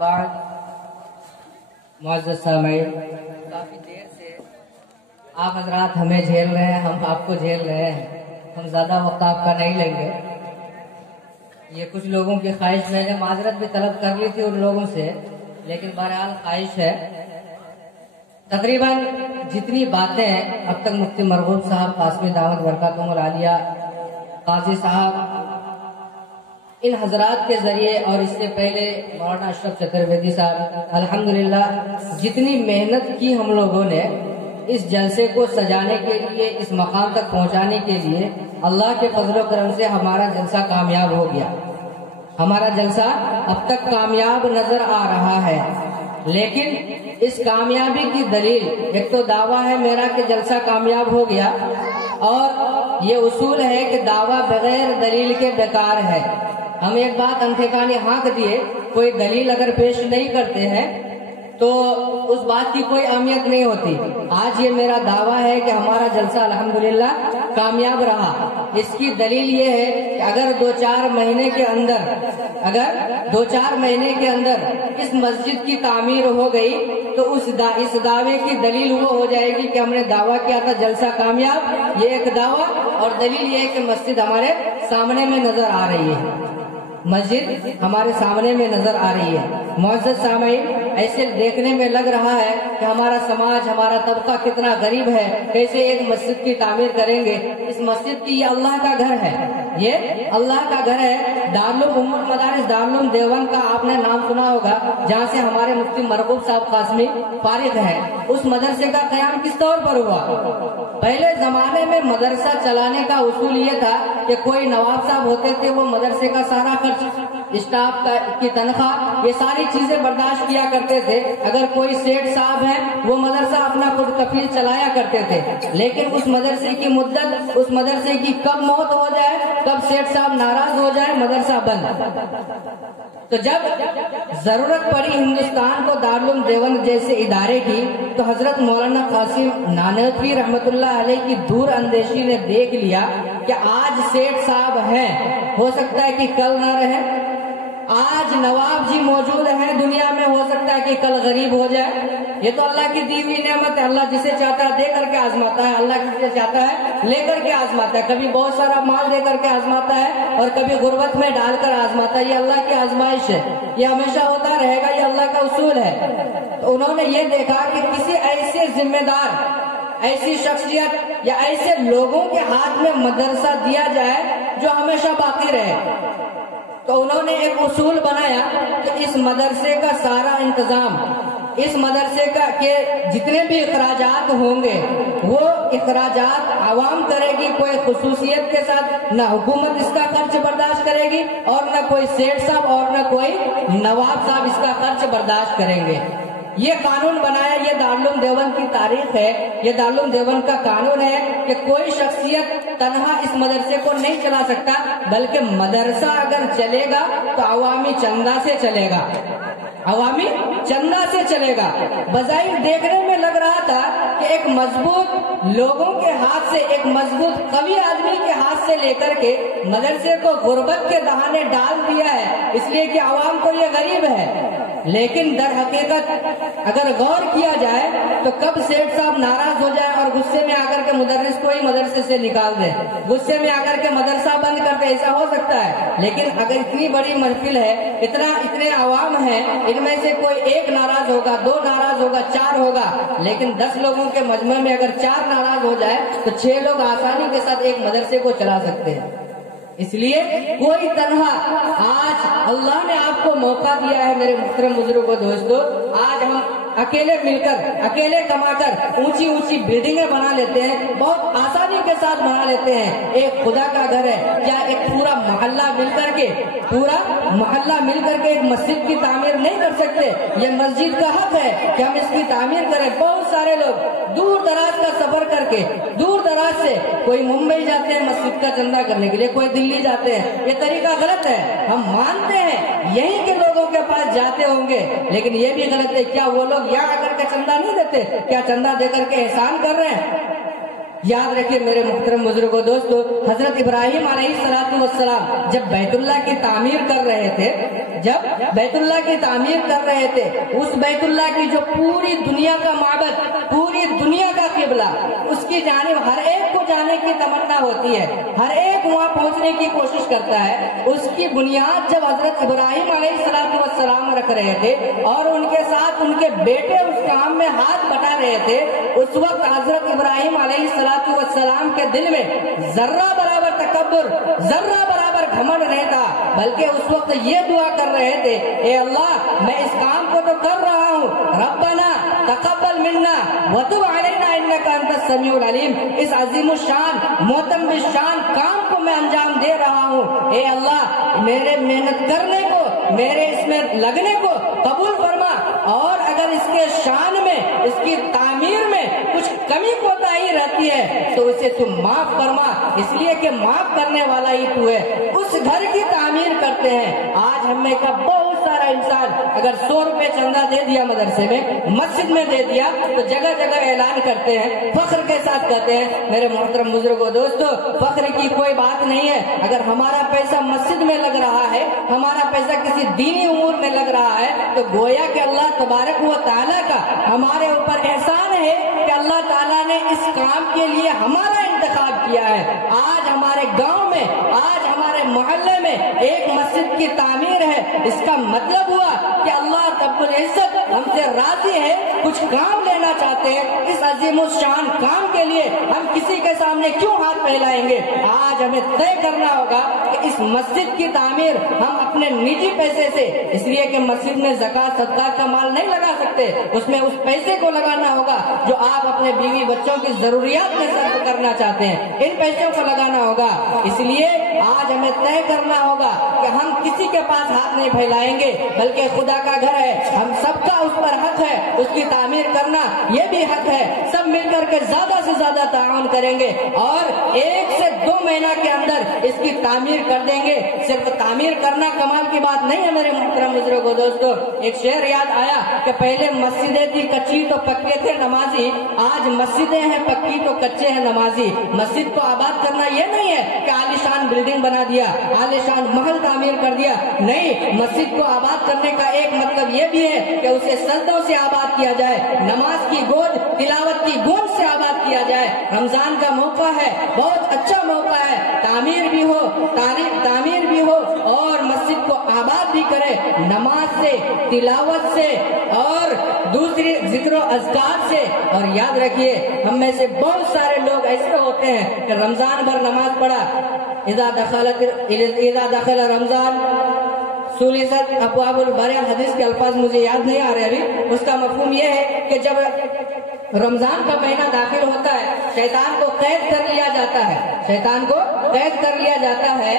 بعد معزز سامعین، کافی دیر سے آپ حضرات ہمیں جھیل رہے ہیں، ہم آپ کو جھیل رہے ہیں، ہم زیادہ وقت آپ کا نہیں لیں گے۔ یہ کچھ لوگوں کی خواہش، میں نے معذرت بھی طلب کر لی تھی ان لوگوں سے، لیکن بہرحال خواہش ہے۔ تقریباً جتنی باتیں اب تک مفتی مرغوب صاحب قاسمی دعوت برکاتہم العالیہ، قاضی صاحب، ان حضرات کے ذریعے اور اس سے پہلے مولانا اشرف چترویدی صاحب، الحمدللہ جتنی محنت کی ہم لوگوں نے اس جلسے کو سجانے کے لیے، اس مقام تک پہنچانے کے لیے، اللہ کے فضل و کرم سے ہمارا جلسہ کامیاب ہو گیا۔ ہمارا جلسہ اب تک کامیاب نظر آ رہا ہے، لیکن اس کامیابی کی دلیل ایک تو دعویٰ ہے میرا کہ جلسہ کامیاب ہو گیا، اور یہ اصول ہے کہ دعویٰ بغیر دلیل کے بیکار ہے۔ ہم ایک بات انتھیکانی ہانک دیے، کوئی دلیل اگر پیش نہیں کرتے ہیں تو اس بات کی کوئی اہمیت نہیں ہوتی۔ آج یہ میرا دعویٰ ہے کہ ہمارا جلسہ الحمدللہ کامیاب رہا۔ اس کی دلیل یہ ہے کہ اگر دو چار مہینے کے اندر اس مسجد کی تعمیر ہو گئی تو اس دعوے کی دلیل وہ ہو جائے گی کہ ہم نے دعویٰ کیا تھا جلسہ کامیاب، یہ ایک دعویٰ، اور دلیل یہ ہے کہ مسجد ہمارے سامنے میں نظر آ رہی ہے، مسجد ہمارے سامنے میں نظر آ رہی ہے۔ معزز سامعین، ایسے دیکھنے میں لگ رہا ہے کہ ہمارا سماج، ہمارا طبقہ کتنا غریب ہے، کیسے ایک مسجد کی تعمیر کریں گے۔ اس مسجد کی یہ اللہ کا گھر ہے، یہ اللہ کا گھر ہے۔ دارالعلوم مدارس دارالعلوم دیوبند کا آپ نے نام سنا ہوگا، جہاں سے ہمارے مفتی مرغوب صاحب قاسمی فارغ ہیں۔ اس مدرسے کا قیام کس طور پر ہوا؟ پہلے زمانے میں مدرسہ چلانے کا اصول یہ تھا کہ کوئی نواب صاحب ہوتے تھے، وہ مدرسے کا سارا خرچ، اسٹاف کی تنخواہ، یہ ساری چیزیں برداشت کیا کرتے تھے۔ اگر کوئی سیٹ صاحب ہیں وہ مدرسہ اپنا خود کفیل چلایا کرتے تھے، لیکن اس مدرسے کی مدت، اس مدرسے کی کب موت ہو جائے، کب سیٹ صاحب ناراض ہو جائے، مدرسہ بند۔ تو جب ضرورت پڑی ہندوستان کو دارالعلوم دیوبند جیسے ادارے کی، تو حضرت مولانا قاسم نانوتوی رحمت اللہ علیہ کی دور اندیشی نے دیکھ لیا کہ آج سیٹ صاحب ہیں، ہو سکتا ہے کہ کل نہ رہے، آج نواب جی موجود ہیں دنیا میں، ہو سکتا ہے کہ کل غریب ہو جائے۔ یہ تو اللہ کی دی ہوئی نعمت ہے، اللہ جسے چاہتا ہے دے کر کے آزماتا ہے، اللہ جسے چاہتا ہے لے کر کے آزماتا ہے، کبھی بہت سارا مال دے کر کے آزماتا ہے اور کبھی غربت میں ڈال کر آزماتا ہے۔ یہ اللہ کی آزمائش ہے، یہ ہمیشہ ہوتا رہے گا، یہ اللہ کا اصول ہے۔ تو انہوں نے یہ دیکھا کہ کسی ایسے ذمہ دار، ایسی شخصیت یا ایسے لوگوں کے ہاتھ میں مدرسہ دیا جائے جو ہمیشہ باقی رہے۔ تو انہوں نے ایک اصول بنایا کہ اس مدرسے کا سارا انتظام، اس مدرسے کا کہ جتنے بھی اخراجات ہوں گے وہ اخراجات عوام کرے گی، کوئی خصوصیت کے ساتھ، نہ حکومت اس کا خرچ برداشت کرے گی اور نہ کوئی سیٹ صاحب اور نہ کوئی نواب صاحب اس کا خرچ برداشت کریں گے۔ یہ قانون بنایا، یہ دارالعلوم دیوبند کی تاریخ ہے، یہ دارالعلوم دیوبند کا قانون ہے کہ کوئی شخصیت تنہا اس مدرسے کو نہیں چلا سکتا، بلکہ مدرسہ اگر چلے گا تو عوامی چندہ سے چلے گا، عوامی چندہ سے چلے گا۔ بظاہر دیکھنے میں لگ رہا تھا کہ ایک مضبوط لوگوں کے ہاتھ سے، ایک مضبوط قوی آدمی کے ہاتھ سے لے کر کے مدرسے کو غربت کے دہانے ڈال دیا ہے، اس لیے کہ عوام کو یہ غریب ہے۔ لیکن در حقیقت اگر غور کیا جائے تو کب سیٹ صاحب ناراض ہو جائے اور غصے میں آ کر کے مدرس کو ہی مدرسے سے نکال دے، غصے میں آ کر کے مدرسہ بند کر دے، ایسا ہو سکتا ہے۔ لیکن اگر اتنی بڑی محفل ہے، اتنے عوام ہیں، ان میں سے کوئی ایک ناراض ہوگا، دو ناراض ہوگا، چار ہوگا، لیکن 10 لوگوں کے مجمع میں اگر 4 ناراض ہو جائے تو 6 لوگ آسانی کے ساتھ ایک مدرسے کو چلا سکتے ہیں۔ اس لیے کوئی تنہا، آج اللہ نے آپ کو موقع دیا ہے میرے محترم بزرگوں دوستو، آج ہم اکیلے مل کر، اکیلے کما کر اونچی اونچی بلڈنگیں بنا لیتے ہیں، بہت آسانی کے ساتھ بنا لیتے ہیں۔ ایک خدا کا گھر ہے، کیا ایک پورا محلہ مل کر کے ایک مسجد کی تعمیر نہیں کر سکتے؟ یہ مسجد کا حق ہے کہ ہم اس کی تعمیر کریں۔ بہت سارے لوگ دور دراز کا سفر کر کے، دور دراز سے کوئی ممبئی جاتے ہیں مسجد کا چندہ کرنے کے لیے، کوئی دلی جاتے ہیں، یہ طریقہ غلط ہے۔ ہم مانتے ہیں یہیں کے لوگوں کے پاس جاتے ہوں گے، لیکن یہ بھی غلط ہے، کیا وہ لوگ یہاں آ کر کے چندہ نہیں دیتے؟ کیا چندہ دے کر کے احسان کر رہے ہیں؟ یاد رکھیے میرے محترم بزرگوں دوستو، حضرت ابراہیم علیہ السلام جب بیت اللہ کی تعمیر کر رہے تھے، اس بیت اللہ کی جو پوری دنیا کا معبد، پوری دنیا کا قبلہ، اس کی جانب ہر ایک کو جانے کی تمنا ہوتی ہے، ہر ایک وہاں پہنچنے کی کوشش کرتا ہے۔ اس کی بنیاد جب حضرت ابراہیم علیہ السلام رکھ رہے تھے اور ان کے ساتھ ان کے بیٹے اس کام میں ہاتھ بٹا رہے تھے، اس وقت حضرت ابراہیم علیہ السلام کے دل میں ذرہ برابر تکبر، ذرہ برابر گھمنڈ نہیں تھا، بلکہ اس وقت یہ دعا کر رہے تھے، اے اللہ میں اس کام کو تو کر رہا ہوں، ربنا تقبل منا وتب علینا انک انت السمیع العلیم، اس عظیم الشان معتم بالشان کام کو میں انجام دے رہا ہوں، اے اللہ میرے محنت کرنے کو، میرے اس میں لگنے کو قبول فرما، اور اگر اس کے شان میں، اس کی تعمیر میں کچھ کمی کوتاہی رہتی ہے تو اسے تم معاف فرما، اس لیے کہ معاف کرنے والا ہی تو ہے۔ اس گھر کی تعمیر کرتے ہیں۔ آج ہم میں کا بہت سارا انسان اگر 100 روپے چندہ دے دیا مدرسے میں، مسجد میں دے دیا، تو جگہ جگہ اعلان کرتے ہیں، فخر کے ساتھ کہتے ہیں۔ میرے محترم بزرگوں دوستو، فخر کی کوئی بات نہیں ہے۔ اگر ہمارا پیسہ مسجد میں لگ رہا ہے، ہمارا پیسہ کسی دینی امور میں لگ رہا ہے، تو گویا کہ اللہ تبارک و تعالیٰ کا ہمارے اوپر احسان ہے کہ اللہ تعالیٰ نے اس کام کے لیے ہمارا انتخاب کیا ہے۔ آج ہمارے گاؤں میں، آج ہمارے محلے میں ایک مسجد کی تعمیر ہے، اس کا مطلب ہوا کہ اللہ رب العزت ہم سے راضی ہے، کچھ کام لینا چاہتے ہیں، اس عظیم الشان کام کے لیے ہم کسی کے سامنے کیوں ہاتھ پھیلائیں گے؟ آج ہمیں طے کرنا ہوگا کہ اس مسجد کی تعمیر ہم اپنے نجی پیسے سے، اس لیے کہ مسجد میں زکوٰۃ صدقات کا مال نہیں لگا سکتے، اس میں اس پیسے کو لگانا ہوگا جو آپ اپنے بیوی بچوں کی ضروریات میں صرف کرنا چاہتے ہیں، ان پیسوں کو لگانا ہوگا۔ اس لیے آج ہمیں طے کرنا ہوگا کہ ہم کسی کے پاس ہاتھ نہیں پھیلائیں گے، بلکہ خدا کا گھر ہے، ہم سب کا اس پر حق ہے، اس کی تعمیر کرنا یہ بھی حق ہے۔ سب مل کر کے زیادہ سے زیادہ تعاون کریں گے اور 1 سے 2 مہینہ کے اندر اس کی تعمیر کر دیں گے۔ صرف تعمیر کرنا کمال کی بات نہیں ہے میرے محترم بزرگوں دوستو۔ ایک شعر یاد آیا کہ پہلے مسجدیں تھی کچی تو پکے تھے نمازی، آج مسجدیں ہیں پکی تو کچے ہیں نمازی۔ مسجد کو آباد کرنا یہ نہیں ہے کہ عالیشان بلڈنگ بنا دیا، عالیشان محل تعمیر کر دیا، نہیں، مسجد کو آباد کرنے کا ایک مطلب یہ بھی ہے کہ اسے سجدوں سے آباد کیا جائے، نماز کی گود، تلاوت کی گود سے آباد کیا جائے۔ رمضان کا موقع ہے، بہت اچھا موقع ہے، تعمیر بھی ہو، تعمیر بھی ہو اور مسجد کو آباد بھی کرے، نماز سے، تلاوت سے اور دوسری ذکر و اذکار سے۔ اور یاد رکھیے ہم میں سے بہت سارے لوگ ایسے ہوتے ہیں کہ رمضان بھر نماز پڑھا، اذا دخل رمضان سلسلت ابواب البر، حدیث کے الفاظ مجھے یاد نہیں آ رہے ابھی، اس کا مفہوم یہ ہے کہ جب رمضان کا مہینہ داخل ہوتا ہے شیطان کو قید کر لیا جاتا ہے، شیطان کو قید کر لیا جاتا ہے۔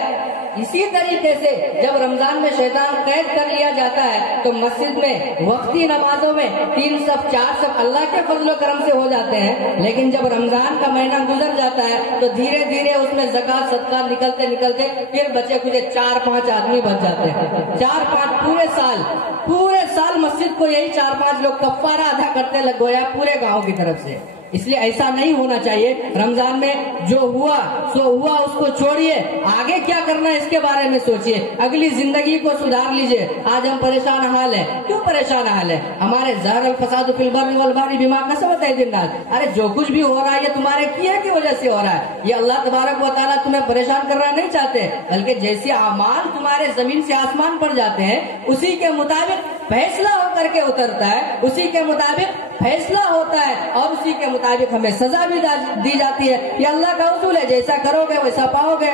اسی طریقے سے جب رمضان میں شیطان قید کر لیا جاتا ہے تو مسجد میں وقتی نمازوں میں 3 صف 4 صف اللہ کے فضل و کرم سے ہو جاتے ہیں، لیکن جب رمضان کا مہینہ گزر جاتا ہے تو دھیرے دھیرے اس میں زکوٰۃ صدقات نکلتے نکلتے پھر بچے کچھ 4-5 آدمی بچ جاتے ہیں، 4-5 پورے سال مسجد کو یہی 4-5 لوگ کفارہ ادا کرتے لگ گویا پورے گاؤں کی طرف سے۔ اس لیے ایسا نہیں ہونا چاہیے۔ رمضان میں جو ہوا سو ہوا، اس کو چھوڑیے، آگے کیا کرنا ہے اس کے بارے میں سوچیے، اگلی زندگی کو سدھار لیجئے۔ آج ہم پریشان حال ہے، کیوں پریشان حال ہے؟ ہمارے ظاہر الفساد فی البر والبحر بما کسبت ایدی الناس، ارے جو کچھ بھی ہو رہا ہے یہ تمہارے کیے کی وجہ سے ہو رہا ہے۔ یہ اللہ تبارک و تعالیٰ تمہیں پریشان کرنا نہیں چاہتے، بلکہ جیسے اعمال تمہارے زمین سے آسمان پر جاتے ہیں اسی کے مطابق فیصلہ ہو کر کے اترتا ہے، اسی کے مطابق فیصلہ ہوتا ہے اور اسی کے مطابق ہمیں سزا بھی دی جاتی ہے۔ یہ اللہ کا اصول ہے، جیسا کرو گے ویسا پاؤ گے،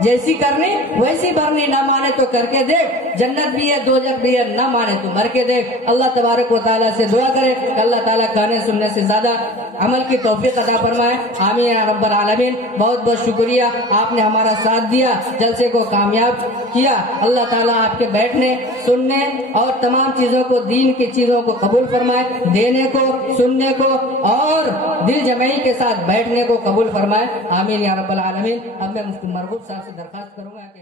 جیسی کرنی ویسی بھرنی، نہ مانے تو کر کے دیکھ، جنت بھی ہے دوزخ بھی ہے، نہ مانے تو مر کے دیکھ۔ اللہ تبارک و تعالیٰ سے دعا کرے کہ اللہ تعالیٰ کہنے سننے سے زیادہ عمل کی توفیق عطا فرمائے، آمین یا رب العالمین۔ بہت بہت شکریہ، آپ نے ہمارا ساتھ دیا، جلسے کو کامیاب کیا۔ اللہ تعالیٰ آپ کے بیٹھنے سننے اور تمام چیزوں کو، دین کی چیزوں کو قبول فرمائے، دینے کو، سننے کو اور دل جمعی کے ساتھ بیٹھنے کو قبول فرمائے، آمین یا رب العالمین۔ اب میں مفتی مرغوب صاحب سے درخواست کروں گا کہ